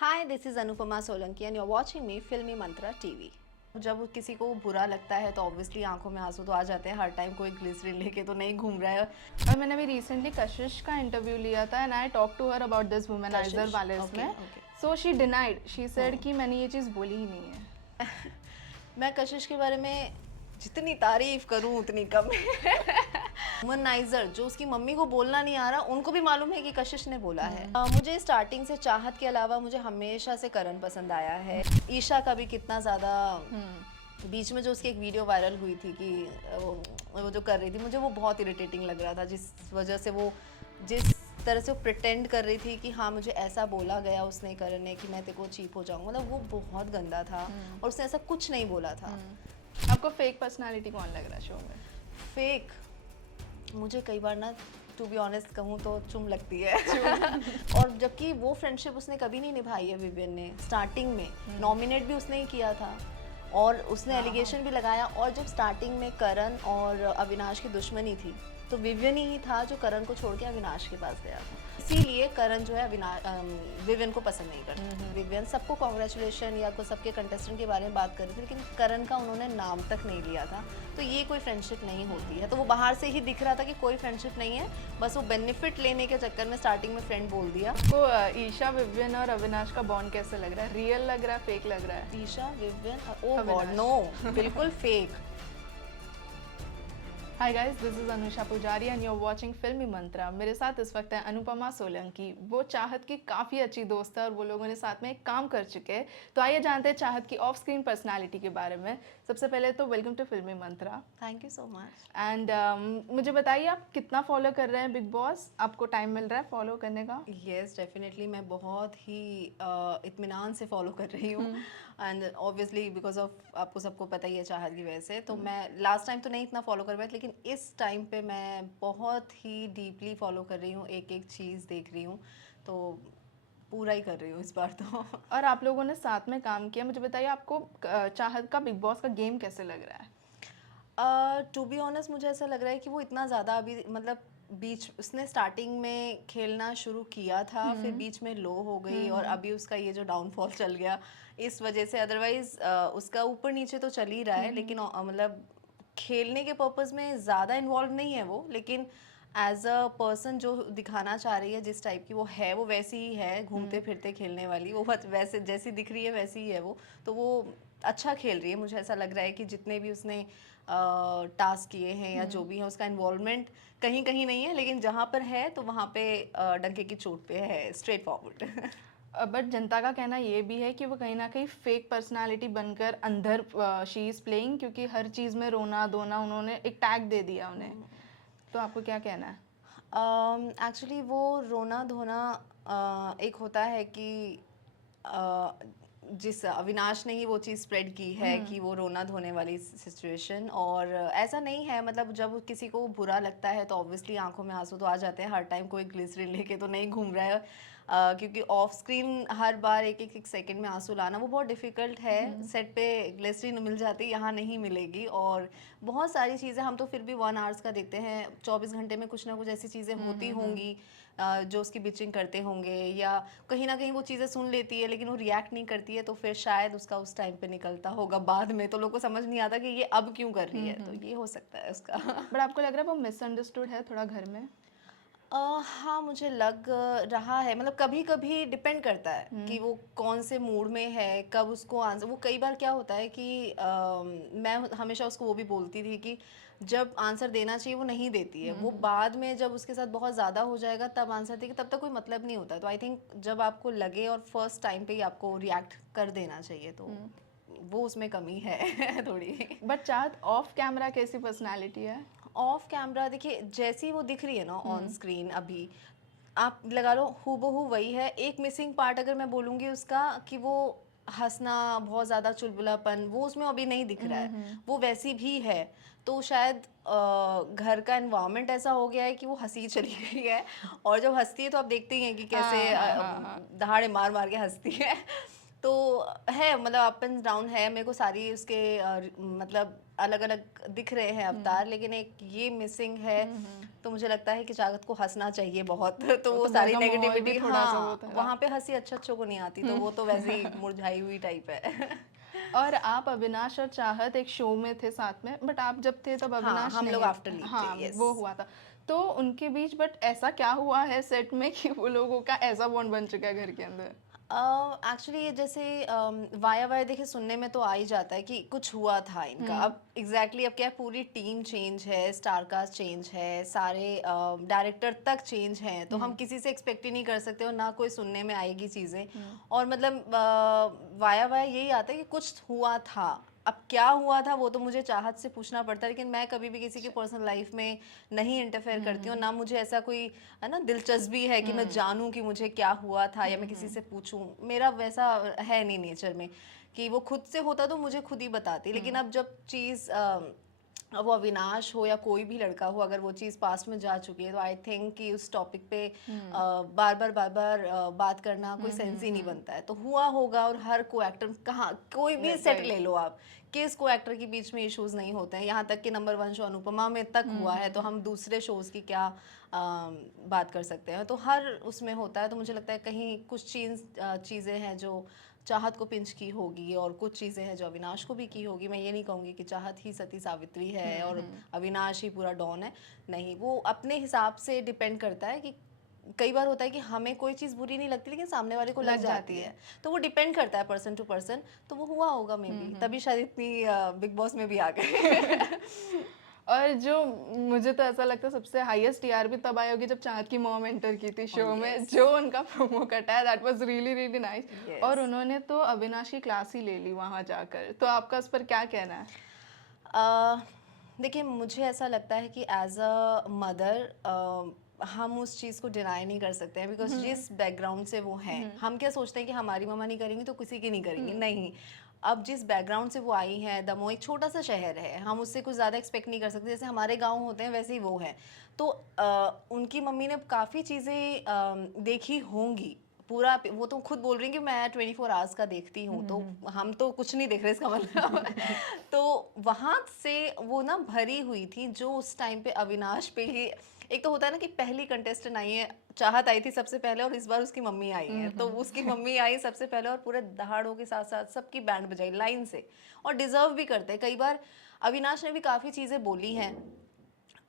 Hi this is Anupama Solanki and you are watching me Filmy Mantra TV. जब किसी को बुरा लगता है तो ऑब्वियसली आंखों में आंसू तो आ जाते हैं। हर टाइम कोई ग्लिसरीन लेके तो नहीं घूम रहा है। और मैंने अभी रिसेंटली कशिश का इंटरव्यू लिया था and I talk to her about this womaniser Kashish? वाले ओके, इसमें। Okay. So she denied, she said कि मैंने ये चीज़ बोली ही नहीं है। मैं कशिश के बारे में जितनी तारीफ करूं उतनी कम है। वुमनाइजर जो उसकी मम्मी को बोलना नहीं आ रहा, उनको भी मालूम है कि कशिश ने बोला है। मुझे स्टार्टिंग से चाहत के अलावा मुझे हमेशा से करण पसंद आया है। ईशा का भी कितना ज़्यादा बीच में जो उसकी एक वीडियो वायरल हुई थी कि वो जो कर रही थी, मुझे वो बहुत इरिटेटिंग लग रहा था। जिस वजह से वो जिस तरह से वो प्रिटेंड कर रही थी कि हाँ मुझे ऐसा बोला गया उसने करण ने कि मैं तेरे को चीप हो जाऊंगा, मतलब वो बहुत गंदा था और उसने ऐसा कुछ नहीं बोला था। आपको फेक पर्सनालिटी कौन लग रहा है शो में? फेक मुझे कई बार ना टू बी ऑनेस्ट कहूँ तो चुम लगती है। और जबकि वो फ्रेंडशिप उसने कभी नहीं निभाई है विवियन ने। स्टार्टिंग में नॉमिनेट भी उसने ही किया था और उसने एलिगेशन भी लगाया। और जब स्टार्टिंग में करण और अविनाश की दुश्मनी थी तो विवियन ही था जो करण को छोड़ के अविनाश के पास गया था। इसीलिए करण जो है विवियन को पसंद नहीं करता। विवियन सबको कॉन्ग्रेचुलेशन या को सबके कंटेस्टेंट के बारे में बात कर रही थी, लेकिन करण का उन्होंने नाम तक नहीं लिया था। तो ये कोई फ्रेंडशिप नहीं होती है। तो वो बाहर से ही दिख रहा था कि कोई फ्रेंडशिप नहीं है, बस वो बेनिफिट लेने के चक्कर में स्टार्टिंग में फ्रेंड बोल दिया। आपको ईशा, विवियन और अविनाश का बॉन्ड कैसे लग रहा है? रियल लग रहा है, फेक लग रहा है? ईशा, विवियन, ओ गॉड अविनाश। नो, बिल्कुल fake. Hi guys, this is Anusha पुजारी एंड यू आर वाचिंग फिल्मी मंत्रा। मेरे साथ इस वक्त है अनुपमा सोलंकी। वो चाहत की काफ़ी अच्छी दोस्त है और वो लोगों ने साथ में एक काम कर चुके हैं। तो आइए जानते हैं चाहत की ऑफ स्क्रीन पर्सनालिटी के बारे में। सबसे पहले तो welcome to Filmi Mantra. Thank you so much. And मुझे बताइए आप कितना फॉलो कर रहे हैं बिग बॉस? आपको टाइम मिल रहा है फॉलो करने का? येस डेफिनेटली, मैं बहुत ही इत्मीनान से फॉलो कर रही हूँ। एंड ऑब्वियसली बिकॉज ऑफ आपको सबको पता ही है चाहत की वजह से। तो मैं लास्ट टाइम तो नहीं इतना फॉलो कर पाई, लेकिन इस टाइम पे मैं बहुत ही डीपली फॉलो कर रही हूँ। एक एक चीज़ देख रही हूँ, तो पूरा ही कर रही हूँ इस बार तो। और आप लोगों ने साथ में काम किया, मुझे बताइए आपको चाहत का बिग बॉस का गेम कैसे लग रहा है? टू बी ऑनेस्ट मुझे ऐसा लग रहा है कि वो इतना ज़्यादा अभी मतलब बीच उसने स्टार्टिंग में खेलना शुरू किया था, फिर बीच में लो हो गई और अभी उसका ये जो डाउनफॉल चल गया इस वजह से। अदरवाइज उसका ऊपर नीचे तो चल ही रहा है, लेकिन मतलब खेलने के पर्पस में ज़्यादा इन्वॉल्व नहीं है वो। लेकिन एज अ पर्सन जो दिखाना चाह रही है, जिस टाइप की वो है, वो वैसी ही है, घूमते फिरते खेलने वाली। वो वैसे जैसी दिख रही है वैसी ही है वो। तो वो अच्छा खेल रही है। मुझे ऐसा लग रहा है कि जितने भी उसने टास्क किए हैं या जो भी है, उसका इन्वॉल्वमेंट कहीं कहीं नहीं है, लेकिन जहाँ पर है तो वहाँ पे डंके की चोट पे है, स्ट्रेट फॉरवर्ड। बट जनता का कहना ये भी है कि वो कहीं ना कहीं फेक पर्सनालिटी बनकर अंदर शी इज़ प्लेइंग, क्योंकि हर चीज़ में रोना धोना उन्होंने एक टैग दे दिया उन्हें। तो आपको क्या कहना है? एक्चुअली वो रोना धोना एक होता है कि जिस अविनाश ने ही वो चीज़ स्प्रेड की है कि वो रोना धोने वाली सिचुएशन। और ऐसा नहीं है, मतलब जब किसी को बुरा लगता है तो ऑब्वियसली आंखों में आंसू तो आ जाते हैं। हर टाइम कोई ग्लिसरीन लेके तो नहीं घूम रहा है। क्योंकि ऑफ स्क्रीन हर बार एक सेकंड में आंसू लाना वो बहुत डिफ़िकल्ट है। सेट पे ग्लिसरीन मिल जाती, यहाँ नहीं मिलेगी। और बहुत सारी चीज़ें, हम तो फिर भी 1 आवर्स का देखते हैं, 24 घंटे में कुछ ना कुछ ऐसी चीज़ें होती होंगी जो उसकी बिचिंग करते होंगे, या कहीं ना कहीं वो चीज़ें सुन लेती है लेकिन वो रिएक्ट नहीं करती है, तो फिर शायद उसका उस टाइम पे निकलता होगा। बाद में तो लोगों को समझ नहीं आता कि ये अब क्यों कर रही है, तो ये हो सकता है उसका। बट आपको लग रहा है वो मिसअंडरस्टूड है थोड़ा घर में? हाँ मुझे लग रहा है, मतलब कभी कभी डिपेंड करता है कि वो कौन से मूड में है, कब उसको आंसर। वो कई बार क्या होता है कि मैं हमेशा उसको वो भी बोलती थी कि जब आंसर देना चाहिए वो नहीं देती है। वो बाद में जब उसके साथ बहुत ज़्यादा हो जाएगा तब आंसर देगी, तब तक कोई मतलब नहीं होता। तो आई थिंक जब आपको लगे और फर्स्ट टाइम पे ही आपको रिएक्ट कर देना चाहिए, तो वो उसमें कमी है थोड़ी। बट चाहत ऑफ कैमरा कैसी पर्सनालिटी है? ऑफ कैमरा देखिए, जैसी वो दिख रही है ना ऑन स्क्रीन, अभी आप लगा लो हूबहू वही है। एक मिसिंग पार्ट अगर मैं बोलूँगी उसका कि वो हंसना, बहुत ज़्यादा चुलबुलापन, वो उसमें अभी नहीं दिख रहा है। वो वैसी भी है, तो शायद घर का एनवायरनमेंट ऐसा हो गया है कि वो हंसी चली गई है। और जब हंसती है तो आप देखते ही हैं कि कैसे दहाड़े मार मार के हंसती है। तो है मतलब अप एंड डाउन है, मेरे को सारी उसके मतलब अलग अलग दिख रहे हैं अवतार, लेकिन एक ये मिसिंग है। तो मुझे लगता है कि चाहत को हंसना चाहिए बहुत तो वो तो घर सारी का माहौल भी नेगेटिविटी, थोड़ा सा वो हाँ था। वहाँ पे हंसी अच्छों को नहीं आती, तो वो तो वैसे ही मुरझाई हुई टाइप है और आप अविनाश और चाहत एक शो में थे साथ में, बट आप जब थे तब हाँ अविनाश हम लोग नहीं, आफ्टर लीव थे, हाँ यस। वो हुआ था। तो उनके बीच बट ऐसा क्या हुआ है सेट में कि वो लोगों का ऐसा बॉन्ड बन चुका है घर के अंदर? एक्चुअली ये जैसे वाया वाया देखिए सुनने में तो आ ही जाता है कि कुछ हुआ था इनका। अब एग्जैक्टली अब क्या है, पूरी टीम चेंज है, स्टारकास्ट चेंज है, सारे डायरेक्टर तक चेंज हैं, तो हम किसी से एक्सपेक्ट ही नहीं कर सकते और ना कोई सुनने में आएगी चीज़ें। और मतलब वाया वाया यही आता है कि कुछ हुआ था। अब क्या हुआ था वो तो मुझे चाहत से पूछना पड़ता है, लेकिन मैं कभी भी किसी की पर्सनल लाइफ में नहीं इंटरफेयर करती हूँ, ना मुझे ऐसा कोई है ना दिलचस्पी है कि मैं जानूं कि मुझे क्या हुआ था या मैं किसी से पूछूं। मेरा वैसा है नहीं नेचर में कि वो खुद से होता तो मुझे खुद ही बताती, लेकिन अब जब चीज़ अब वो अविनाश हो या कोई भी लड़का हो, अगर वो चीज़ पास्ट में जा चुकी है तो आई थिंक कि उस टॉपिक पे बार बार बात करना कोई सेंस ही नहीं बनता है। तो हुआ होगा, और हर को एक्टर कहाँ कोई भी सेट ले लो आप, किस को एक्टर के बीच में इश्यूज नहीं होते हैं, यहाँ तक कि नंबर 1 शो अनुपमा में तक हुआ है, तो हम दूसरे शोज की क्या बात कर सकते हैं। तो हर उसमें होता है, तो मुझे लगता है कहीं कुछ चीज़ें हैं जो चाहत को पिंच की होगी और कुछ चीज़ें हैं जो अविनाश को भी की होगी। मैं ये नहीं कहूँगी कि चाहत ही सती सावित्री है और अविनाश ही पूरा डॉन है, नहीं, वो अपने हिसाब से डिपेंड करता है कि कई बार होता है कि हमें कोई चीज़ बुरी नहीं लगती लेकिन सामने वाले को लग जाती है, तो वो डिपेंड करता है पर्सन टू पर्सन। तो वो हुआ होगा मे बी, तभी शायद इतनी बिग बॉस में भी आ गए और जो मुझे तो ऐसा लगता है सबसे हाईएस्ट टीआरपी तब आई होगी जब चाहत की मॉम एंटर की थी शो में, यस जो उनका प्रोमो कटा है that was really really nice. और यस। उन्होंने तो अविनाश की क्लास ही ले ली वहां जाकर, तो आपका इस पर क्या कहना है? देखिए मुझे ऐसा लगता है कि एज अ मदर हम उस चीज़ को डिनाई नहीं कर सकते हैं, बिकॉज जिस बैकग्राउंड से वो हैं, हम क्या सोचते हैं कि हमारी मम्मा नहीं करेंगी तो किसी की नहीं करेंगी, नहीं। अब जिस बैकग्राउंड से वो आई हैं, दमोह एक छोटा सा शहर है, हम उससे कुछ ज़्यादा एक्सपेक्ट नहीं कर सकते, जैसे हमारे गांव होते हैं वैसे ही वो हैं। तो उनकी मम्मी ने काफ़ी चीज़ें देखी होंगी, पूरा वो तो खुद बोल रही हैं कि मैं 24 आवर्स का देखती हूँ, तो हम तो कुछ नहीं देख रहे इसका मतलब तो वहाँ से वो ना भरी हुई थी, जो उस टाइम पे अविनाश पे ही, एक तो होता है ना कि पहली कंटेस्टेंट आई है, चाहत आई थी सबसे पहले और इस बार उसकी मम्मी आई है, तो उसकी मम्मी आई सबसे पहले और पूरे दहाड़ों के साथ साथ सबकी बैंड बजाई लाइन से, और डिजर्व भी करते हैं। कई बार अविनाश ने भी काफ़ी चीज़ें बोली हैं,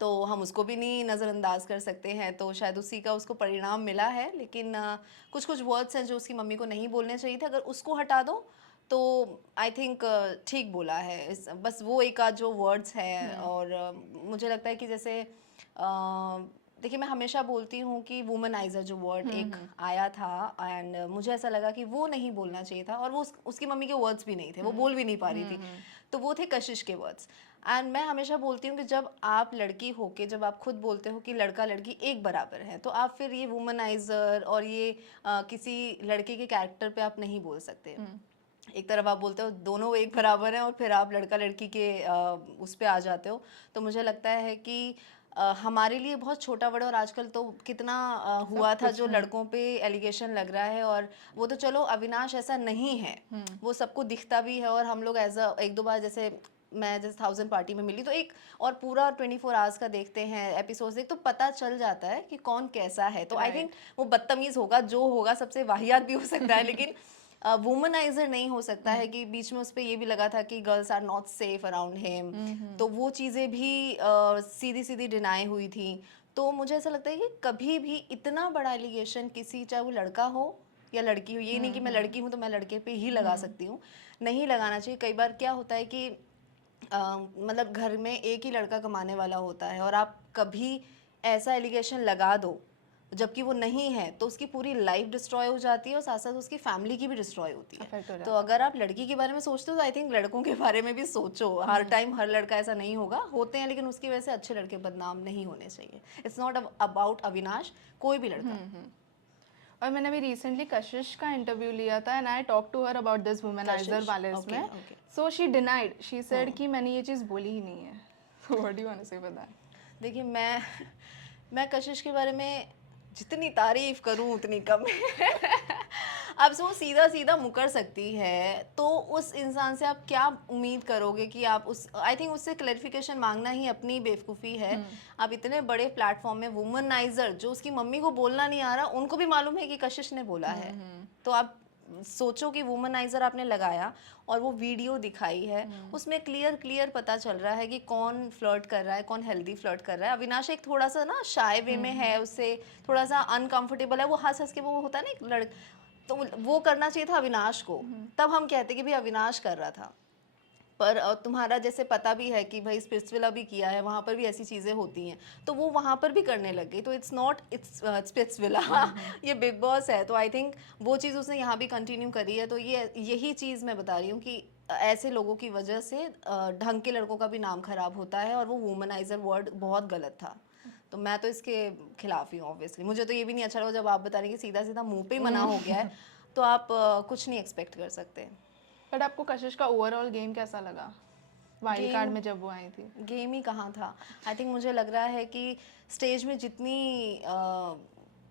तो हम उसको भी नहीं नज़रअंदाज कर सकते हैं, तो शायद उसी का उसको परिणाम मिला है। लेकिन कुछ कुछ वर्ड्स हैं जो उसकी मम्मी को नहीं बोलने चाहिए थे, अगर उसको हटा दो तो आई थिंक ठीक बोला है। बस वो एक आध जो वर्ड्स हैं, और मुझे लगता है कि जैसे देखिए मैं हमेशा बोलती हूँ कि वुमनाइजर जो वर्ड एक आया था, एंड मुझे ऐसा लगा कि वो नहीं बोलना चाहिए था, और वो उसकी मम्मी के वर्ड्स भी नहीं थे, वो बोल भी नहीं पा रही थी, तो वो थे कशिश के वर्ड्स। एंड मैं हमेशा बोलती हूँ कि जब आप लड़की हो के, जब आप खुद बोलते हो कि लड़का लड़की एक बराबर है, तो आप फिर ये वुमनाइजर और ये किसी लड़के के कैरेक्टर पे आप नहीं बोल सकते। एक तरफ आप बोलते हो दोनों एक बराबर हैं और फिर आप लड़का लड़की के उस पे आ जाते हो, तो मुझे लगता है कि हमारे लिए बहुत छोटा बड़ा, और आजकल तो कितना हुआ था जो लड़कों पे एलिगेशन लग रहा है, और वो तो चलो अविनाश ऐसा नहीं है, वो सबको दिखता भी है, और हम लोग एज अ एक दो बार जैसे मैं जैसे 1000 पार्टी में मिली तो एक, और पूरा 24 आवर्स का देखते हैं एपिसोड देख, तो पता चल जाता है कि कौन कैसा है। तो आई थिंक वो बदतमीज होगा, जो होगा सबसे वाहियात भी हो सकता है, लेकिन वुमनाइजर नहीं हो सकता है। कि बीच में उस पर ये भी लगा था कि girls are not safe around him, तो वो चीज़ें भी सीधी सीधी डिनाई हुई थी। तो मुझे ऐसा लगता है कि कभी भी इतना बड़ा एलिगेशन किसी, चाहे वो लड़का हो या लड़की हो, ये नहीं कि मैं लड़की हूँ तो मैं लड़के पे ही लगा सकती हूँ, नहीं लगाना चाहिए। कई बार क्या होता है कि मतलब घर में एक ही लड़का कमाने वाला होता है, और आप कभी ऐसा एलिगेशन लगा दो जबकि वो नहीं है, तो उसकी पूरी लाइफ डिस्ट्रॉय हो जाती है और साथ साथ उसकी फैमिली की भी डिस्ट्रॉय होती है। तो अगर आप लड़की के बारे में सोचते हो तो आई थिंक लड़कों के बारे में भी सोचो। हर टाइम हर लड़का ऐसा नहीं होगा, होते हैं, लेकिन उसकी वजह से अच्छे लड़के बदनाम नहीं होने चाहिए। इट्स नॉट अबाउट अविनाश, कोई भी लड़का। और मैंने अभी रिसेंटली कशिश का इंटरव्यू लिया था and I talk to her about this womaniser वाले इसमें, so she denied, she said कि मैंने ये चीज़ बोली ही नहीं है। So what do you want to say for that? देखिए मैं कशिश के बारे में जितनी तारीफ करूं उतनी कम है अब वो सीधा सीधा मुकर सकती है, तो उस इंसान से आप क्या उम्मीद करोगे कि आप उस, आई थिंक उससे क्लैरिफिकेशन मांगना ही अपनी बेवकूफ़ी है। आप इतने बड़े प्लेटफॉर्म में वुमनाइजर, जो उसकी मम्मी को बोलना नहीं आ रहा, उनको भी मालूम है कि कशिश ने बोला है, तो आप सोचो कि वुमनाइजर आपने लगाया और वो वीडियो दिखाई है, उसमें क्लियर क्लियर पता चल रहा है कि कौन फ्लर्ट कर रहा है, कौन हेल्दी फ्लर्ट कर रहा है। अविनाश एक थोड़ा सा ना शाय वे में है, उससे थोड़ा सा अनकंफर्टेबल है, वो हंस हंस के, वो होता है ना एक तो वो करना चाहिए था अविनाश को, तब हम कहते कि भाई अविनाश कर रहा था। पर तुम्हारा जैसे पता भी है कि भाई स्पिट्सविला भी किया है, वहाँ पर भी ऐसी चीज़ें होती हैं, तो वो वहाँ पर भी करने लग गई। तो इट्स नॉट इट्स स्पिट्सविला, ये बिग बॉस है। तो आई थिंक वो चीज़ उसने यहाँ भी कंटिन्यू करी है। तो ये यही चीज़ मैं बता रही हूँ कि ऐसे लोगों की वजह से ढंग के लड़कों का भी नाम खराब होता है, और वो वुमनाइजर वर्ड बहुत गलत था। तो मैं तो इसके खिलाफ ही हूँ ऑब्वियसली। मुझे तो ये भी नहीं अच्छा लगा जब आप बता रहे हैं कि सीधा सीधा मुंह पे ही मना हो गया है, तो आप कुछ नहीं एक्सपेक्ट कर सकते। बट आपको कशिश का ओवरऑल गेम कैसा लगा वाइल्ड कार्ड गेम में जब वो आई थी? गेम ही कहाँ था। आई थिंक मुझे लग रहा है कि स्टेज में जितनी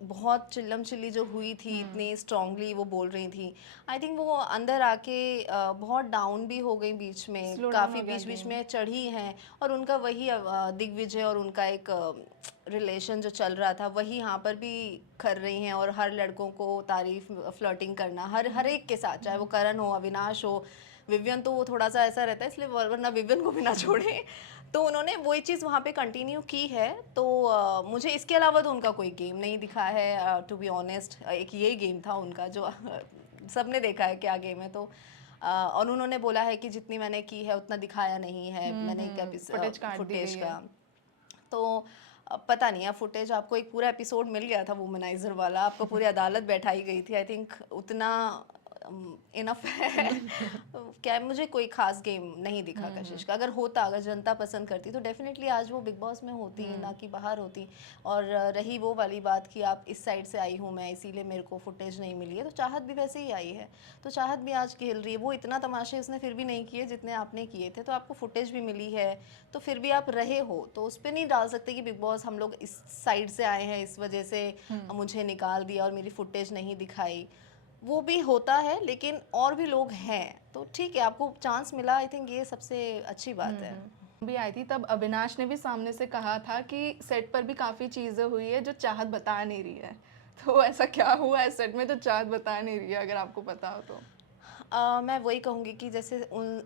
बहुत चिल्लम चिल्ली जो हुई थी, इतनी स्ट्रांगली वो बोल रही थी, आई थिंक वो अंदर आके बहुत डाउन भी हो गई बीच में, स्लो डाउन काफ़ी हो गया बीच बीच गेम। में चढ़ी हैं। और उनका वही दिग्विजय और उनका एक रिलेशन जो चल रहा था, वही यहाँ पर भी कर रही हैं, और हर लड़कों को तारीफ, फ्लर्टिंग करना हर हर एक के साथ, चाहे वो करण हो, अविनाश हो, विवियन तो वो थोड़ा सा ऐसा रहता है, इसलिए वरना विवियन को भी ना छोड़े। तो उन्होंने वही चीज़ वहाँ पे कंटिन्यू की है। तो मुझे इसके अलावा तो उनका कोई गेम नहीं दिखा है, टू बी ऑनेस्ट। एक ये गेम था उनका जो सबने देखा है क्या गेम है। तो और उन्होंने बोला है कि जितनी मैंने की है उतना दिखाया नहीं है, मैंने एक फुटेज काट दी फुटेज गई का। है। तो पता नहीं, अब फुटेज आपको एक पूरा एपिसोड मिल गया था वुमनाइजर वाला, आपको पूरी अदालत बैठाई गई थी, आई थिंक उतना इनफ है। क्या है, मुझे कोई खास गेम नहीं दिखा कशिश का। अगर होता, अगर जनता पसंद करती, तो डेफिनेटली आज वो बिग बॉस में होती, ना कि बाहर होती। और रही वो वाली बात कि आप इस साइड से आई हूँ मैं, इसीलिए मेरे को फुटेज नहीं मिली है, तो चाहत भी वैसे ही आई है। तो चाहत भी आज खेल रही है, वो इतना तमाशे उसने फिर भी नहीं किए जितने आपने किए थे, तो आपको फुटेज भी मिली है, तो फिर भी आप रहे हो, तो उस पर नहीं डाल सकते कि बिग बॉस हम लोग इस साइड से आए हैं, इस वजह से मुझे निकाल दिया और मेरी फुटेज नहीं दिखाई। वो भी होता है, लेकिन और भी लोग हैं, तो ठीक है, आपको चांस मिला, आई थिंक ये सबसे अच्छी बात है। भी आई थी तब अविनाश ने भी सामने से कहा था कि सेट पर भी काफ़ी चीज़ें हुई है जो चाहत बता नहीं रही है। तो ऐसा क्या हुआ है सेट में जो चाहत बता नहीं रही है, अगर आपको पता हो तो? मैं वही कहूँगी कि जैसे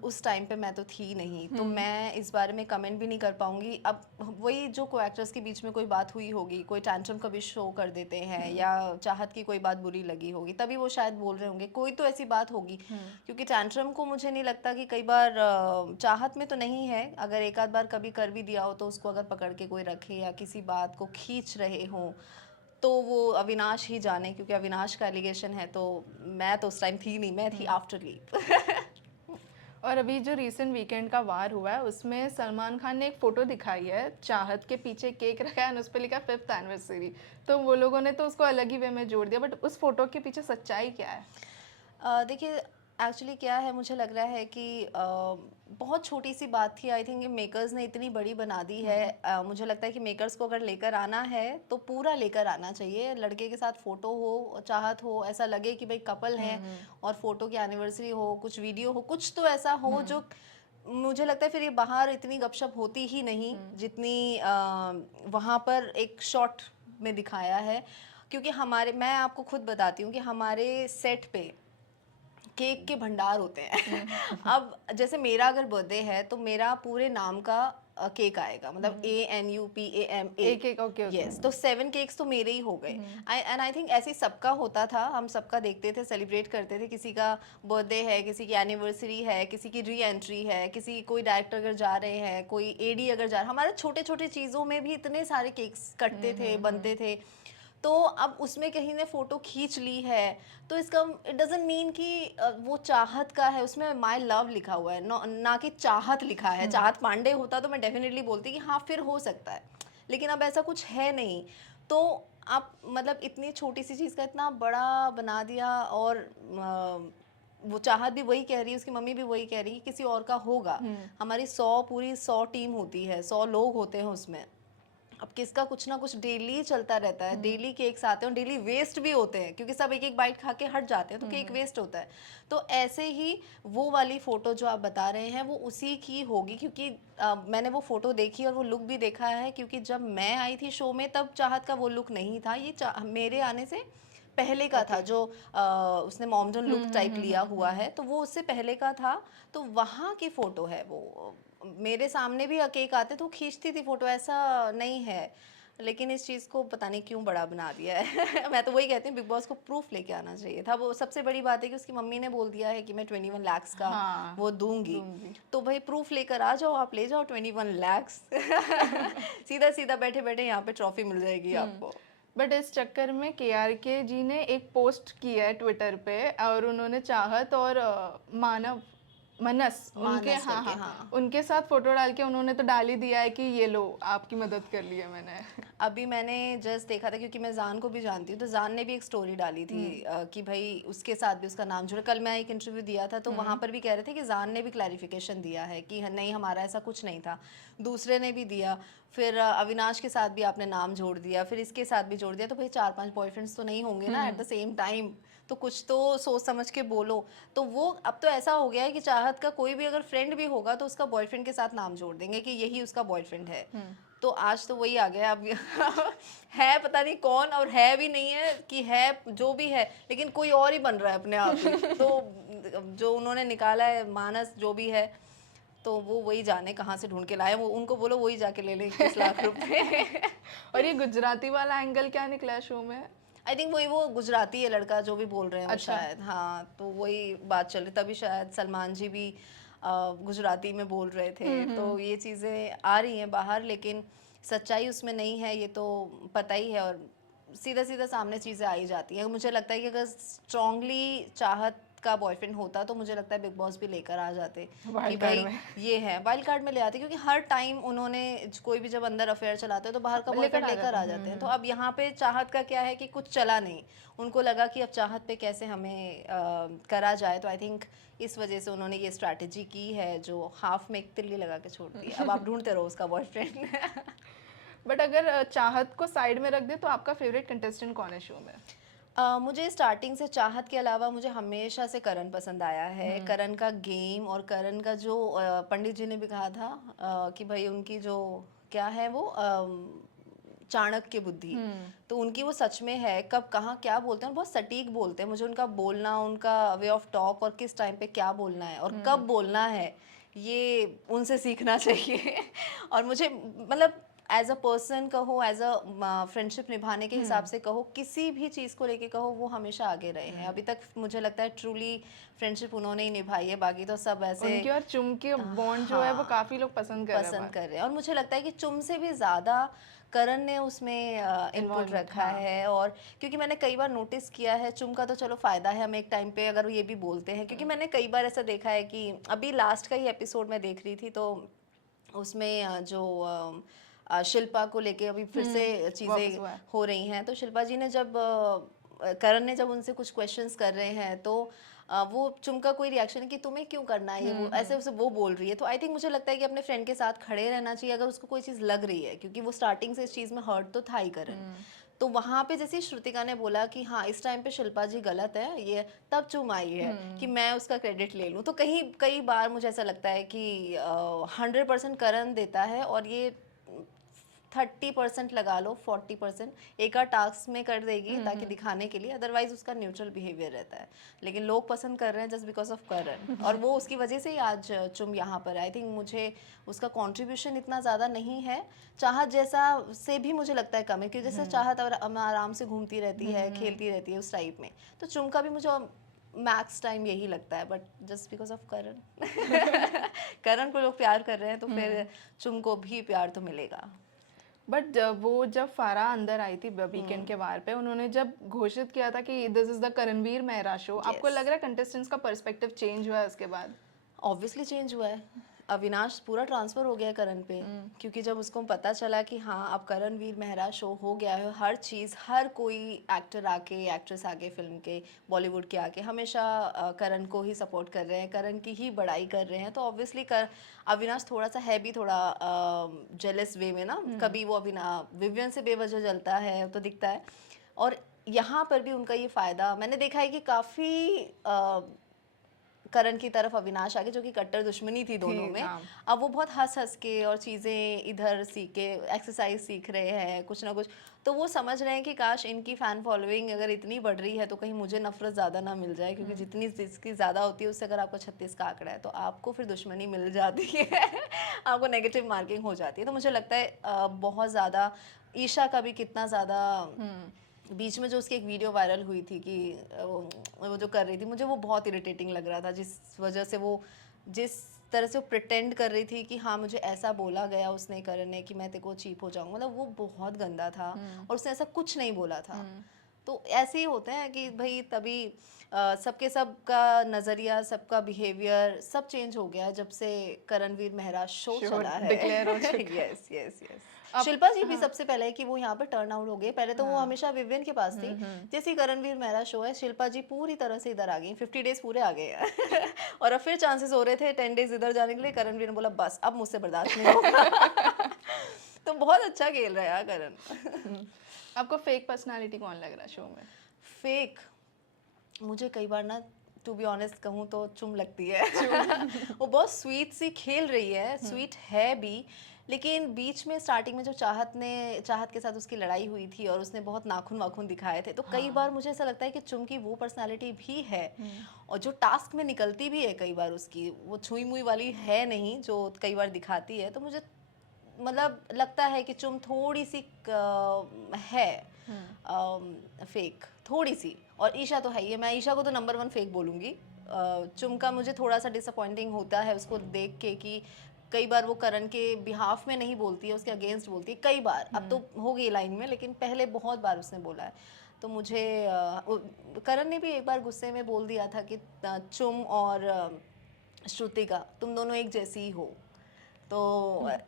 उस टाइम पे मैं तो थी नहीं, तो मैं इस बारे में कमेंट भी नहीं कर पाऊँगी। अब वही जो को एक्टर्स के बीच में कोई बात हुई होगी, कोई टैंट्रम कभी शो कर देते हैं, या चाहत की कोई बात बुरी लगी होगी, तभी वो शायद बोल रहे होंगे, कोई तो ऐसी बात होगी। क्योंकि टैंट्रम को मुझे नहीं लगता कि कई बार चाहत में तो नहीं है, अगर एक आध बार कभी कर भी दिया हो, तो उसको अगर पकड़ के कोई रखे या किसी बात को खींच रहे हों, तो वो अविनाश ही जाने, क्योंकि अविनाश का एलिगेशन है। तो मैं तो उस टाइम थी नहीं, मैं थी आफ्टर लीव। और अभी जो रीसेंट वीकेंड का वार हुआ है उसमें सलमान खान ने एक फ़ोटो दिखाई है, चाहत के पीछे केक रखा है और उस पर लिखा 5th एनिवर्सरी। तो वो लोगों ने तो उसको अलग ही वे में जोड़ दिया, बट उस फोटो के पीछे सच्चाई क्या है? देखिए, एक्चुअली क्या है, मुझे लग रहा है कि बहुत छोटी सी बात थी, आई थिंक ये मेकर्स ने इतनी बड़ी बना दी है। मुझे लगता है कि मेकर्स को अगर लेकर आना है तो पूरा लेकर आना चाहिए, लड़के के साथ फ़ोटो हो, चाहत हो, ऐसा लगे कि भाई कपल हैं, और फोटो की एनिवर्सरी हो, कुछ वीडियो हो, कुछ तो ऐसा हो जो, मुझे लगता है फिर ये बाहर इतनी गपशप होती ही नहीं जितनी वहाँ पर एक शॉट में दिखाया है। क्योंकि हमारे, मैं आपको खुद बताती हूँ कि हमारे सेट पे केक के भंडार होते हैं। अब जैसे मेरा अगर बर्थडे है, तो मेरा पूरे नाम का केक आएगा, मतलब ANUPAMA, एक एक, ओके ओके। यस। तो 7 केक्स तो मेरे ही हो गए। आई थिंक ऐसे ही सबका होता था, हम सबका देखते थे, सेलिब्रेट करते थे। किसी का बर्थडे है, किसी की एनिवर्सरी है, किसी की री एंट्री है, किसी कोई डायरेक्टर अगर जा रहे हैं, कोई AD अगर जा रहा है, हमारे छोटे छोटे चीज़ों में भी इतने सारे केक्स कटते थे, बनते थे। तो अब उसमें कहीं ने फ़ोटो खींच ली है, तो इसका इट डजंट मीन कि वो चाहत का है, उसमें माई लव लिखा हुआ है, ना कि चाहत लिखा है। चाहत पांडे होता तो मैं डेफिनेटली बोलती कि हाँ फिर हो सकता है, लेकिन अब ऐसा कुछ है नहीं। तो आप मतलब इतनी छोटी सी चीज़ का इतना बड़ा बना दिया। और वो चाहत भी वही कह रही है, उसकी मम्मी भी वही कह रही है कि किसी और का होगा। हमारी 100 पूरी 100 टीम होती है, 100 लोग होते हैं उसमें, अब किसका कुछ ना कुछ डेली चलता रहता है, डेली केक्स आते हैं और डेली वेस्ट भी होते हैं क्योंकि सब एक एक बाइट खा के हट जाते हैं तो केक वेस्ट होता है। तो ऐसे ही वो वाली फोटो जो आप बता रहे हैं वो उसी की होगी क्योंकि मैंने वो फोटो देखी और वो लुक भी देखा है क्योंकि जब मैं आई थी शो में तब चाहत का वो लुक नहीं था, ये मेरे आने से पहले का था ओके। जो उसने मॉमजन लुक टाइप लिया हुआ है तो वो उससे पहले का था। तो वहाँ की फोटो है वो, मेरे सामने भी केक आते तो खींचती थी फोटो, ऐसा नहीं है। लेकिन इस चीज़ को पता नहीं क्यों बड़ा बना दिया है मैं तो वही कहती हूँ बिग बॉस को प्रूफ लेके आना चाहिए था। वो सबसे बड़ी बात है कि उसकी मम्मी ने बोल दिया है कि मैं 21 लाख का हाँ, वो दूंगी। दूँगी। तो भाई प्रूफ लेकर आ जाओ, आप ले जाओ 21 लाख सीधा सीधा बैठे बैठे यहाँ पे ट्रॉफी मिल जाएगी हुँ। आपको। बट इस चक्कर में केआरके जी ने एक पोस्ट की है ट्विटर पे और उन्होंने चाहत और मानव मनस उनके मानस हाँ, करके, हाँ, हाँ। उनके साथ फ़ोटो डाल के उन्होंने तो डाल ही दिया है कि ये लो आपकी मदद कर ली है मैंने। अभी मैंने जस्ट देखा था क्योंकि मैं जान को भी जानती हूँ तो जान ने भी एक स्टोरी डाली थी कि भाई उसके साथ भी उसका नाम जुड़ा। कल मैं एक इंटरव्यू दिया था तो वहां पर भी कह रहे थे कि जान ने भी क्लैरिफिकेशन दिया है कि नहीं हमारा ऐसा कुछ नहीं था। दूसरे ने भी दिया, फिर अविनाश के साथ भी आपने नाम जोड़ दिया, फिर इसके साथ भी जोड़ दिया। तो भाई 4-5 बॉयफ्रेंड्स तो नहीं होंगे ना एट द सेम टाइम, तो कुछ तो सोच समझ के बोलो। तो वो अब तो ऐसा हो गया है कि चाहत का कोई भी अगर फ्रेंड भी होगा तो उसका बॉयफ्रेंड के साथ नाम जोड़ देंगे कि यही उसका बॉयफ्रेंड है। तो आज तो वही आ गया अब है पता नहीं कौन और है भी नहीं है कि है जो भी है लेकिन कोई और ही बन रहा है अपने आप ही तो जो उन्होंने निकाला है मानस जो भी है तो वो वही जाने कहाँ से ढूंढ के लाए। वो उनको बोलो वही जाके ले ले 21 लाख रुपए और ये गुजराती वाला एंगल क्या निकला शो में? आई थिंक वही वो गुजराती है लड़का जो भी बोल रहे हैं वो अच्छा। शायद, हाँ तो वही बात चल रही तभी शायद सलमान जी भी गुजराती में बोल रहे थे। तो ये चीज़ें आ रही हैं बाहर लेकिन सच्चाई उसमें नहीं है ये तो पता ही है और सीधा सीधा सामने चीज़ें आ ही जाती हैं। मुझे लगता है कि अगर स्ट्रांगली चाहत का बॉयफ्रेंड होता तो मुझे लगता है बिग बॉस भी लेकर आ जाते कि वाइल्ड कार्ड भाई में ये है, वाइल्ड कार्ड में ले आते क्योंकि हर टाइम उन्होंने कोई भी जब अंदर अफेयर चलाते हैं तो बाहर का बॉयफ्रेंड लेकर आ जाते हैं। तो अब यहाँ पे चाहत का क्या है कि कुछ चला नहीं, उनको लगा कि अब चाहत पे कैसे हमें करा जाए। तो आई थिंक इस वजह से उन्होंने ये स्ट्रैटेजी की है जो हाफ में एक तिल्ली लगा के छोड़ दी। अब आप ढूंढते रहो उसका बॉयफ्रेंड बट अगर चाहत को साइड में रख दे तो आपका फेवरेट कंटेस्टेंट कौन है शो में? मुझे स्टार्टिंग से चाहत के अलावा मुझे हमेशा से करण पसंद आया है। करण का गेम और करण का जो पंडित जी ने भी कहा था कि भाई उनकी जो क्या है वो चाणक्य बुद्धि, तो उनकी वो सच में है। कब कहाँ क्या बोलते हैं और बहुत सटीक बोलते हैं। मुझे उनका बोलना, उनका वे ऑफ टॉक और किस टाइम पे क्या बोलना है और कब बोलना है ये उनसे सीखना चाहिए और मुझे मतलब एज अ पर्सन कहो, एज अ फ्रेंडशिप निभाने के हिसाब से कहो, किसी भी चीज़ को लेके कहो, वो हमेशा आगे रहे हैं। अभी तक मुझे लगता है ट्रूली फ्रेंडशिप उन्होंने ही निभाई है, बाकी तो सब ऐसे उनकी और चुम की बॉन्ड जो है वो हाँ काफी लोग पसंद कर रहे हैं पसंद बात। कर रहे हैं। और मुझे लगता है कि चुम से भी ज़्यादा करण ने उसमें इनपुट इन्वॉल्वमेंट रखा हाँ। है। और क्योंकि मैंने कई बार नोटिस किया है, चुम का तो चलो फ़ायदा है हमें एक टाइम पे अगर वो ये भी बोलते हैं, क्योंकि मैंने कई बार ऐसा देखा है कि अभी लास्ट का ही एपिसोड मैं देख रही थी तो उसमें शिल्पा को लेके अभी फिर से वापस चीज़ें हुआ है। हो रही हैं। तो शिल्पा जी ने जब करण ने जब उनसे कुछ क्वेश्चंस कर रहे हैं तो वो चुम का कोई रिएक्शन है कि तुम्हें क्यों करना है ये वो ऐसे उसे वो बोल रही है। तो आई थिंक मुझे लगता है कि अपने फ्रेंड के साथ खड़े रहना चाहिए अगर उसको कोई चीज़ लग रही है, क्योंकि वो स्टार्टिंग से इस चीज़ में हर्ट तो था ही करण। तो वहाँ पे जैसे श्रुतिका ने बोला कि हाँ इस टाइम पे शिल्पा जी गलत है, ये तब चुम आई है कि मैं उसका क्रेडिट ले लूँ। तो कहीं कई बार मुझे ऐसा लगता है कि 100% करण देता है और ये 30% लगा लो, 40% एक आध टास्क में कर देगी ताकि दिखाने के लिए, अदरवाइज उसका न्यूट्रल बिहेवियर रहता है। लेकिन लोग पसंद कर रहे हैं जस्ट बिकॉज ऑफ करण और वो उसकी वजह से ही आज चुम यहाँ पर। आई थिंक मुझे उसका कंट्रीब्यूशन इतना ज़्यादा नहीं है, चाहत जैसा से भी मुझे लगता है कम है, क्योंकि जैसे चाहत और आराम से घूमती रहती है, खेलती रहती है उस टाइप में, तो चुम का भी मुझे मैक्स टाइम यही लगता है। But just because of Karan Karan को लोग प्यार कर रहे हैं तो फिर चुम को भी प्यार तो मिलेगा। बट जब फारा अंदर आई थी वीकेंड के वार पे उन्होंने जब घोषित किया था कि this is the Karanveer Mehra show, आपको Yes. लग रहा है कंटेस्टेंट्स का पर्सपेक्टिव चेंज हुआ है उसके बाद? ऑब्वियसली चेंज हुआ है। अविनाश पूरा ट्रांसफ़र हो गया है करण पे, क्योंकि जब उसको पता चला कि हाँ अब करणवीर मेहरा शो हो गया है, हर चीज़, हर कोई एक्टर आके, एक्ट्रेस आके, फिल्म के, बॉलीवुड के आके हमेशा करण को ही सपोर्ट कर रहे हैं, करण की ही बड़ाई कर रहे हैं, तो ऑब्वियसली अविनाश थोड़ा सा है भी थोड़ा जेलस वे में ना, कभी वो विवियन से बेवजह जलता है तो दिखता है। और यहाँ पर भी उनका ये फ़ायदा मैंने देखा है कि काफ़ी करण की तरफ अविनाश आगे, जो कि कट्टर दुश्मनी थी दोनों में, हाँ। अब वो बहुत हंस हंस के और चीज़ें इधर सीख के एक्सरसाइज सीख रहे हैं कुछ ना कुछ, तो वो समझ रहे हैं कि काश इनकी फ़ैन फॉलोइंग अगर इतनी बढ़ रही है तो कहीं मुझे नफरत ज़्यादा ना मिल जाए, क्योंकि जितनी जिसकी ज़्यादा होती है उससे अगर आपका 36 का आंकड़ा है तो आपको फिर दुश्मनी मिल जाती है आपको नेगेटिव मार्किंग हो जाती है। तो मुझे लगता है बहुत ज़्यादा ईशा का भी कितना ज़्यादा बीच में जो उसकी एक वीडियो वायरल हुई थी कि वो जो कर रही थी, मुझे वो बहुत इरिटेटिंग लग रहा था, जिस वजह से वो जिस तरह से वो प्रिटेंड कर रही थी कि हाँ मुझे ऐसा बोला गया उसने, करण ने, कि मैं तेरे को चीप हो जाऊंगा, मतलब वो बहुत गंदा था और उसने ऐसा कुछ नहीं बोला था। तो ऐसे ही होते हैं कि भाई तभी सबके सबका नज़रिया, सबका बिहेवियर सब चेंज हो गया है जब से करणवीर मेहरा शो चला है डिक्लेयर हो चुका है। Yes yes yes. अब शिल्पा जी भी सबसे पहले है कि वो यहाँ पर टर्न आउट हो गए, पहले तो वो हाँ। हमेशा विवियन के पास थी, जैसे ही करणवीर मेहरा शो है शिल्पा जी पूरी तरह से इधर आ गई, 50 डेज पूरे आ गए हैं और अब फिर चांसेस हो रहे थे 10 डेज इधर जाने के लिए, करणवीर ने बोला बस अब मुझसे बर्दाश्त नहीं होगा तो बहुत अच्छा खेल रहा है यार करण। आपको फेक पर्सनालिटी कौन लग रहा है शो में? फेक मुझे कई बार ना, टू बी ऑनेस्ट कहूँ तो चुम लगती है वो बहुत स्वीट सी खेल रही है, स्वीट है भी, लेकिन बीच में स्टार्टिंग में जो चाहत के साथ उसकी लड़ाई हुई थी और उसने बहुत नाखून वाखून दिखाए थे, तो कई बार मुझे ऐसा लगता है कि चुम की वो पर्सनालिटी भी है और जो टास्क में निकलती भी है कई बार उसकी, वो छुई मुई वाली है नहीं जो कई बार दिखाती है, तो मुझे मतलब लगता है कि चुम थोड़ी सी है फेक, थोड़ी सी। और ईशा तो है ही है, मैं ईशा को तो नंबर 1 फेक बोलूँगी। चुम का मुझे थोड़ा सा डिसअपॉइंटिंग होता है उसको देख के कि कई बार वो करण के बिहाफ में नहीं बोलती है, उसके अगेंस्ट बोलती है कई बार, अब तो हो गई लाइन में, लेकिन पहले बहुत बार उसने बोला है। तो मुझे करण ने भी एक बार गुस्से में बोल दिया था कि चुम और श्रुतिका तुम दोनों एक जैसी ही हो, तो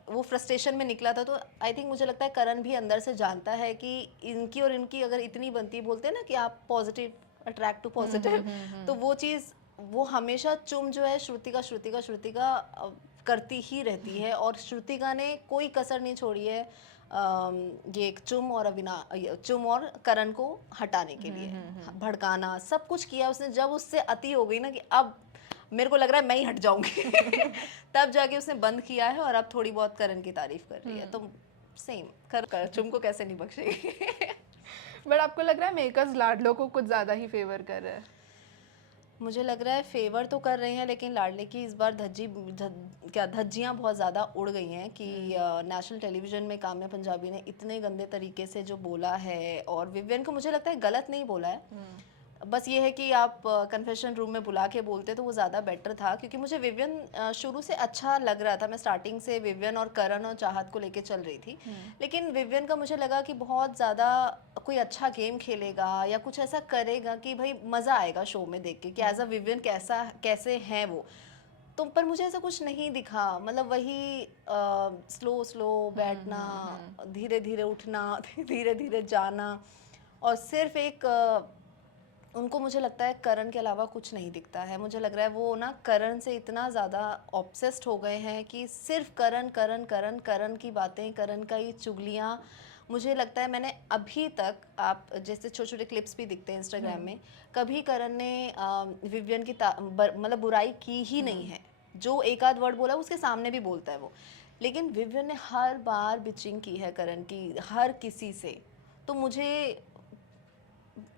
वो फ्रस्ट्रेशन में निकला था। तो आई थिंक मुझे लगता है करण भी अंदर से जानता है कि इनकी और इनकी अगर इतनी बनती, बोलते हैं ना कि आप पॉजिटिव अट्रैक्ट टू पॉजिटिव, तो वो चीज़ वो हमेशा चुम जो है श्रुतिका करती ही रहती है, और श्रुतिका ने कोई कसर नहीं छोड़ी है ये चुम और करण को हटाने के लिए, भड़काना सब कुछ किया उसने। जब उससे अति हो गई ना कि अब मेरे को लग रहा है मैं ही हट जाऊंगी तब जाके उसने बंद किया है और अब थोड़ी बहुत करण की तारीफ कर रही है। तो सेम कर चुम को कैसे नहीं बख्शेगी बट आपको लग रहा है मेकर्स लाडलो को कुछ ज़्यादा ही फेवर कर रहे हैं? मुझे लग रहा है फेवर तो कर रहे हैं, लेकिन लाडले की इस बार धज्जियाँ बहुत ज़्यादा उड़ गई हैं कि नेशनल टेलीविज़न में काम्या पंजाबी ने इतने गंदे तरीके से जो बोला है, और विवियन को मुझे लगता है गलत नहीं बोला है, बस ये है कि आप कन्फेशन रूम में बुला के बोलते तो वो ज़्यादा बेटर था, क्योंकि मुझे विवियन शुरू से अच्छा लग रहा था, मैं स्टार्टिंग से विवियन और करण और चाहत को लेके चल रही थी, लेकिन विवियन का मुझे लगा कि बहुत ज़्यादा कोई अच्छा गेम खेलेगा या कुछ ऐसा करेगा कि भाई मज़ा आएगा शो में देख के कि एज अ विवियन कैसे हैं वो, तो पर मुझे ऐसा कुछ नहीं दिखा, मतलब वही स्लो बैठना, धीरे धीरे उठना धीरे धीरे जाना, और सिर्फ एक उनको मुझे लगता है करण के अलावा कुछ नहीं दिखता है। मुझे लग रहा है वो ना करण से इतना ज़्यादा ऑब्सेस्ड हो गए हैं कि सिर्फ करण करण करण करण की बातें, करण का ये चुगलियाँ। मुझे लगता है मैंने अभी तक, आप जैसे छोटे छोटे क्लिप्स भी दिखते हैं इंस्टाग्राम में, कभी करण ने विवियन की मतलब बुराई की ही नहीं है। जो एक आध वर्ड बोला उसके सामने भी बोलता है वो, लेकिन विवियन ने हर बार बिचिंग की है करण की, हर किसी से। तो मुझे,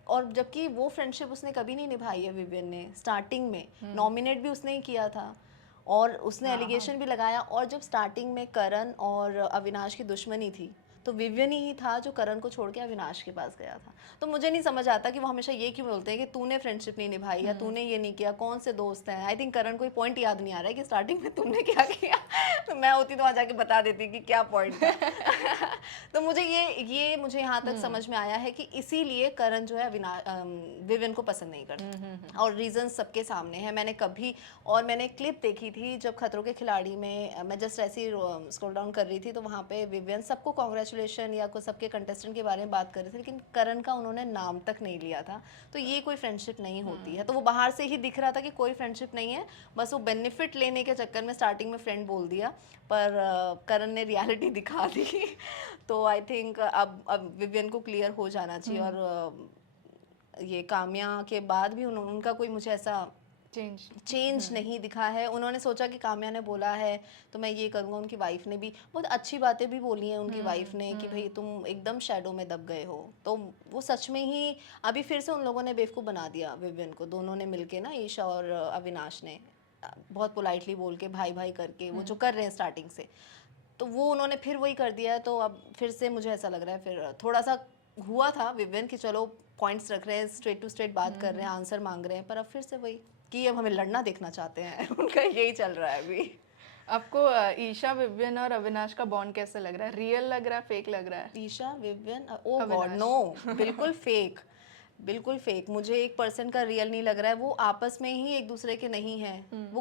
और जबकि वो फ्रेंडशिप उसने कभी नहीं निभाई है विवियन ने, स्टार्टिंग में नॉमिनेट भी उसने ही किया था और उसने एलिगेशन भी लगाया, और जब स्टार्टिंग में करण और अविनाश की दुश्मनी थी तो विवियन ही था जो करण को छोड़ के अविनाश के पास गया था। तो मुझे नहीं समझ आता कि वो हमेशा ये क्यों बोलते हैं कि तूने फ्रेंडशिप नहीं निभाई या तूने ये नहीं किया, कौन से दोस्त हैं। आई थिंक करण को ये पॉइंट याद नहीं आ रहा है कि स्टार्टिंग में तुमने क्या किया। तो मैं होती तो वहाँ जाके बता देती कि क्या पॉइंट था। तो मुझे ये मुझे यहाँ तक समझ में आया है कि इसीलिए करण जो है विवियन को पसंद नहीं करता। और रीजन सबके सामने है। मैंने क्लिप देखी थी जब खतरों के खिलाड़ी में, मैं जस्ट ऐसी स्क्रॉल डाउन कर रही थी तो वहाँ पे विवियन सबको कॉन्ग्रेचुलेशन या कुछ सबके कंटेस्टेंट के बारे में बात कर रहे थे, लेकिन करण का उन्होंने नाम तक नहीं लिया था। तो ये कोई फ्रेंडशिप नहीं होती है। तो वो बाहर से ही दिख रहा था कि कोई फ्रेंडशिप नहीं है, बस वो बेनिफिट लेने के चक्कर में स्टार्टिंग में फ्रेंड बोल दिया, पर करण ने रियलिटी दिखा दी। तो आई थिंक अब विवियन को क्लियर हो जाना चाहिए। और ये काम्या के बाद भी उनका कोई मुझे ऐसा चेंज नहीं दिखा है। उन्होंने सोचा कि काम्या ने बोला है तो मैं ये करूँगा। उनकी वाइफ ने भी बहुत अच्छी बातें भी बोली हैं उनकी वाइफ ने कि भाई तुम एकदम शैडो में दब गए हो। तो वो सच में ही अभी फिर से उन लोगों ने बेवकूफ़ बना दिया विवियन को, दोनों ने मिलके ना, ईशा और अविनाश ने बहुत पोलाइटली बोल के भाई भाई करके वो जो कर रहे हैं स्टार्टिंग से, तो वो उन्होंने फिर वही कर दिया है। तो अब फिर से मुझे ऐसा लग रहा है, फिर थोड़ा सा हुआ था विवियन की चलो पॉइंट्स रख रहे हैं, स्ट्रेट टू स्ट्रेट बात कर रहे हैं, आंसर मांग रहे हैं, पर अब फिर से वही कि अब हमें लड़ना देखना चाहते हैं। उनका यही चल रहा है अभी। आपको ईशा, विवियन और अविनाश का बॉन्ड कैसे लग रहा है? रियल लग रहा है, फेक लग रहा है? ईशा, विवियन, ओ गॉड नो, बिल्कुल फेक, बिल्कुल फेक। मुझे 1% का रियल नहीं लग रहा है। वो आपस में ही एक दूसरे के नहीं हैं। वो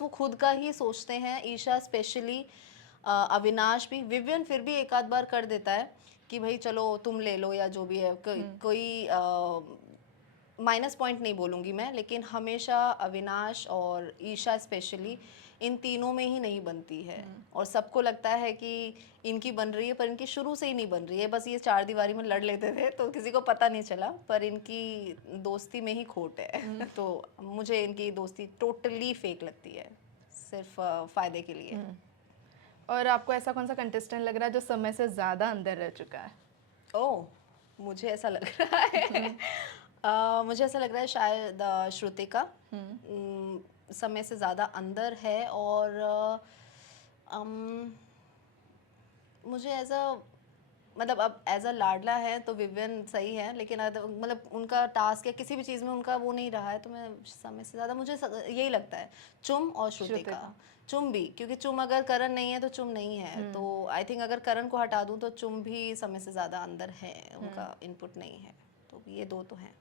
वो खुद का ही सोचते हैं। ईशा स्पेशली, अविनाश भी, विवियन फिर भी एक आध बार कर देता है कि भाई चलो तुम ले लो या जो भी है, कोई माइनस पॉइंट नहीं बोलूँगी मैं, लेकिन हमेशा अविनाश और ईशा स्पेशली इन तीनों में ही नहीं बनती है। और सबको लगता है कि इनकी बन रही है, पर इनकी शुरू से ही नहीं बन रही है। बस ये चार दीवारी में लड़ लेते थे तो किसी को पता नहीं चला, पर इनकी दोस्ती में ही खोट है। तो मुझे इनकी दोस्ती टोटली फेक लगती है, सिर्फ फ़ायदे के लिए। और आपको ऐसा कौन सा कंटेस्टेंट लग रहा है जो समय से ज़्यादा अंदर रह चुका है? ओह, मुझे ऐसा लग रहा है मुझे ऐसा लग रहा है शायद श्रुतिका समय से ज़्यादा अंदर है। और मुझे ऐसा, मतलब अब एज अ लाडला है तो विवियन सही है, लेकिन मतलब उनका टास्क या किसी भी चीज़ में उनका वो नहीं रहा है, तो मैं समय से ज़्यादा मुझे यही लगता है चुम और श्रुतिका। चुम भी, क्योंकि चुम अगर करण नहीं है तो चुम नहीं है। तो आई थिंक अगर करण को हटा दूं तो चुम भी समय से ज़्यादा अंदर है, उनका इनपुट नहीं है। तो ये दो तो हैं।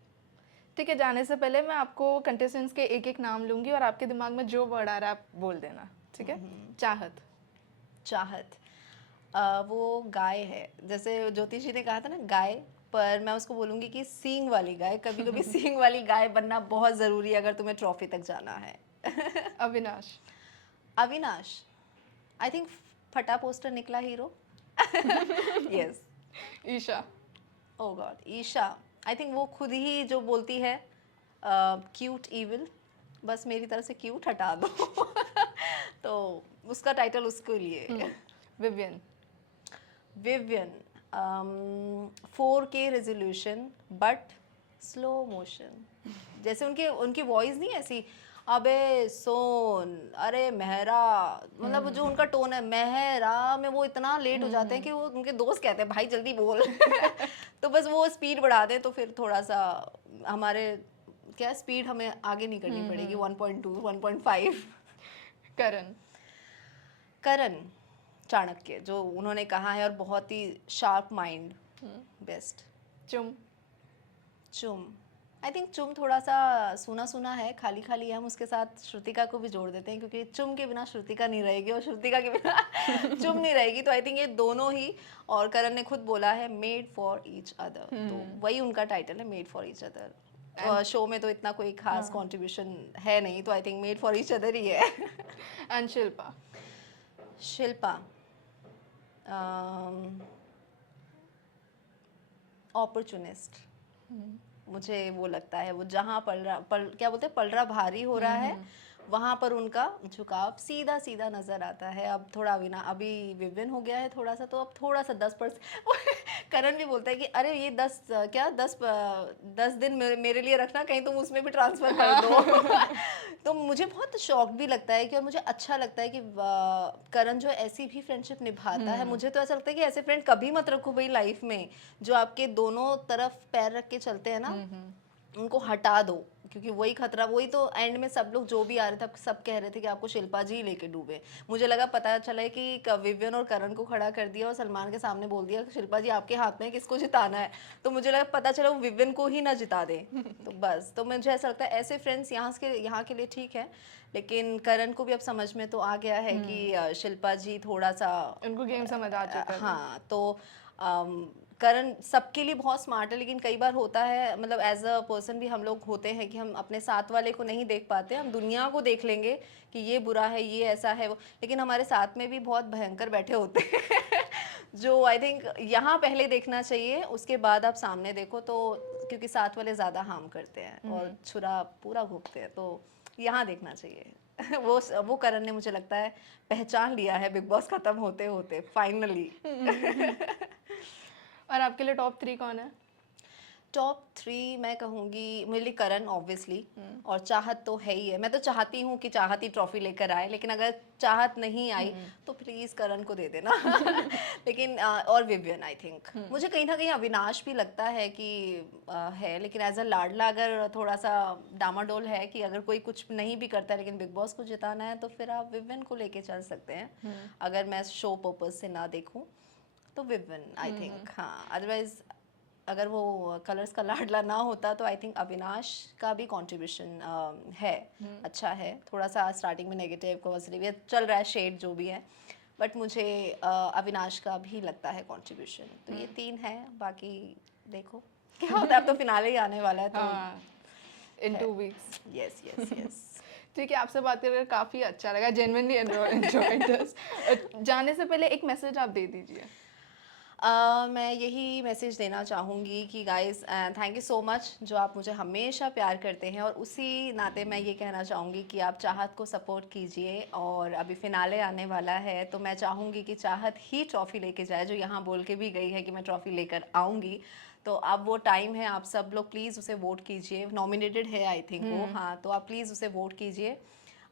ठीक है, जाने से पहले मैं आपको कंटेस्टेंट्स के एक एक नाम लूंगी और आपके दिमाग में जो वर्ड आ रहा है आप बोल देना, ठीक है? चाहत। चाहत वो गाय है, जैसे ज्योतिष जी ने कहा था ना गाय, पर मैं उसको बोलूँगी कि सींग वाली गाय। कभी कभी सींग वाली गाय बनना बहुत ज़रूरी है अगर तुम्हें ट्रॉफी तक जाना है। अविनाश। अविनाश आई थिंक फटा पोस्टर निकला hero. Yes. Esha. Oh god, Esha I think वो खुद ही जो बोलती है क्यूट इविल, बस मेरी तरफ से क्यूट हटा दो। तो उसका टाइटल उसके लिए। Vivian. Vivian 4K resolution but slow motion. जैसे उनकी वॉइस नहीं ऐसी, अबे सोन, अरे मेहरा, मतलब जो उनका टोन है मेहरा में, वो इतना लेट हो जाते हैं कि वो उनके दोस्त कहते हैं भाई जल्दी बोल। तो बस वो स्पीड बढ़ा दें तो फिर थोड़ा सा हमारे क्या स्पीड हमें आगे नहीं करनी पड़ेगी। 1.2 1.5। करण। करण चाणक्य, जो उन्होंने कहा है, और बहुत ही शार्प माइंड, बेस्ट। चुम। चुम आई थिंक चुम थोड़ा सा सुना सुना है, खाली खाली है। हम उसके साथ श्रुतिका को भी जोड़ देते हैं, क्योंकि चुम के बिना श्रुतिका नहीं रहेगी और श्रुतिका के बिना चुम नहीं रहेगी। तो आई थिंक ये दोनों ही, और करण ने खुद बोला है मेड फॉर ईच अदर, तो वही उनका टाइटल है, made for each other. Show में तो इतना कोई खास कंट्रीब्यूशन है नहीं, तो I think made for each other ही है। एंड शिल्पा। शिल्पा अपॉर्चुनिस्ट, मुझे वो लगता है वो जहाँ क्या बोलते हैं पलड़ा भारी हो रहा है, वहाँ पर उनका झुकाव सीधा सीधा नजर आता है। अब थोड़ा अभी विवियन हो गया है थोड़ा सा, तो अब थोड़ा सा 10%। करण भी बोलता है कि अरे ये 10 दिन मेरे लिए रखना, कहीं तुम उसमें भी ट्रांसफर कर दो। तो मुझे बहुत शॉक भी लगता है कि, और मुझे अच्छा लगता है कि करण जो ऐसी भी फ्रेंडशिप निभाता है। मुझे तो ऐसा लगता है कि ऐसे फ्रेंड कभी मत रखो भाई लाइफ में, जो आपके दोनों तरफ पैर रख के चलते हैं ना, उनको हटा दो, क्योंकि वही खतरा, वही तो एंड में सब लोग जो भी आ रहे थे सब कह रहे थे कि आपको शिल्पा जी ही लेके डूबे। मुझे लगा पता चला है कि विवियन और करण को खड़ा कर दिया और सलमान के सामने बोल दिया कि शिल्पा जी आपके हाथ में है, किसको जिताना है। तो मुझे लगा पता चला वो विवियन को ही ना जिता दे। तो बस, तो मुझे ऐसा लगता है ऐसे फ्रेंड्स यहाँ के लिए ठीक है, लेकिन करण को भी अब समझ में तो आ गया है कि शिल्पा जी थोड़ा सा, उनको गेम समझ आ चुका है। हाँ, तो करण सबके लिए बहुत स्मार्ट है, लेकिन कई बार होता है, मतलब एज अ पर्सन भी हम लोग होते हैं कि हम अपने साथ वाले को नहीं देख पाते, हम दुनिया को देख लेंगे कि ये बुरा है, ये ऐसा है वो, लेकिन हमारे साथ में भी बहुत भयंकर बैठे होते हैं जो आई थिंक यहाँ पहले देखना चाहिए, उसके बाद आप सामने देखो, तो क्योंकि साथ वाले ज़्यादा हार्म करते हैं और छुरा पूरा घूमते हैं, तो यहाँ देखना चाहिए वो करण ने मुझे लगता है पहचान लिया है बिग बॉस खत्म होते होते फाइनली। और आपके लिए टॉप 3 कौन है? टॉप 3 मैं कहूँगी मेरे लिए करण ऑब्वियसली, और चाहत तो है ही है। मैं तो चाहती हूँ कि चाहत ही ट्रॉफी लेकर आए, लेकिन अगर चाहत नहीं आई तो प्लीज़ करण को दे देना लेकिन और विवियन आई थिंक, मुझे कहीं ना कहीं अविनाश भी लगता है कि है, लेकिन एज अ लाडला अगर थोड़ा सा डामाडोल है कि अगर कोई कुछ नहीं भी करता है लेकिन बिग बॉस को जिताना है, तो फिर आप विवियन को लेके चल सकते हैं। अगर मैं शो पर्पज से ना देखूँ तो विवियन आई थिंक, हाँ। अदरवाइज अगर वो कलर्स का लाडला ना होता तो आई थिंक अविनाश का भी कंट्रीब्यूशन है, अच्छा है। थोड़ा सा स्टार्टिंग में नेगेटिव पॉजिटिव ये चल रहा है, शेड जो भी है, बट मुझे अविनाश का भी लगता है कंट्रीब्यूशन। तो ये 3 है, बाकी देखो क्या होता है, अब तो फिनाले ही आने वाला है, तो इन 2 वीक्स। Yes yes yes. ठीक है, आपसे बात करके काफ़ी अच्छा लगा, जेन्युइनली एंजॉयड दिस। जाने से पहले एक मैसेज आप दे दीजिए। मैं यही मैसेज देना चाहूँगी कि guys thank you so much, जो आप मुझे हमेशा प्यार करते हैं, और उसी नाते मैं ये कहना चाहूँगी कि आप चाहत को सपोर्ट कीजिए, और अभी फिनाले आने वाला है, तो मैं चाहूँगी कि चाहत ही ट्रॉफ़ी लेके जाए, जो यहाँ बोल के भी गई है कि मैं ट्रॉफ़ी लेकर आऊँगी। तो अब वो टाइम है, आप सब लोग प्लीज़ उसे वोट कीजिए, नॉमिनेटेड है आई थिंक वो, हाँ, तो आप प्लीज़ उसे वोट कीजिए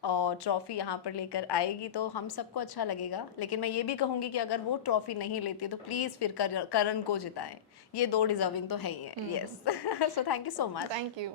और ट्रॉफ़ी यहाँ पर लेकर आएगी तो हम सबको अच्छा लगेगा। लेकिन मैं ये भी कहूँगी कि अगर वो ट्रॉफ़ी नहीं लेती तो प्लीज़ फिर करण को जिताएं, ये 2 डिज़र्विंग तो है ही है। Yes so thank you so much. Thank you.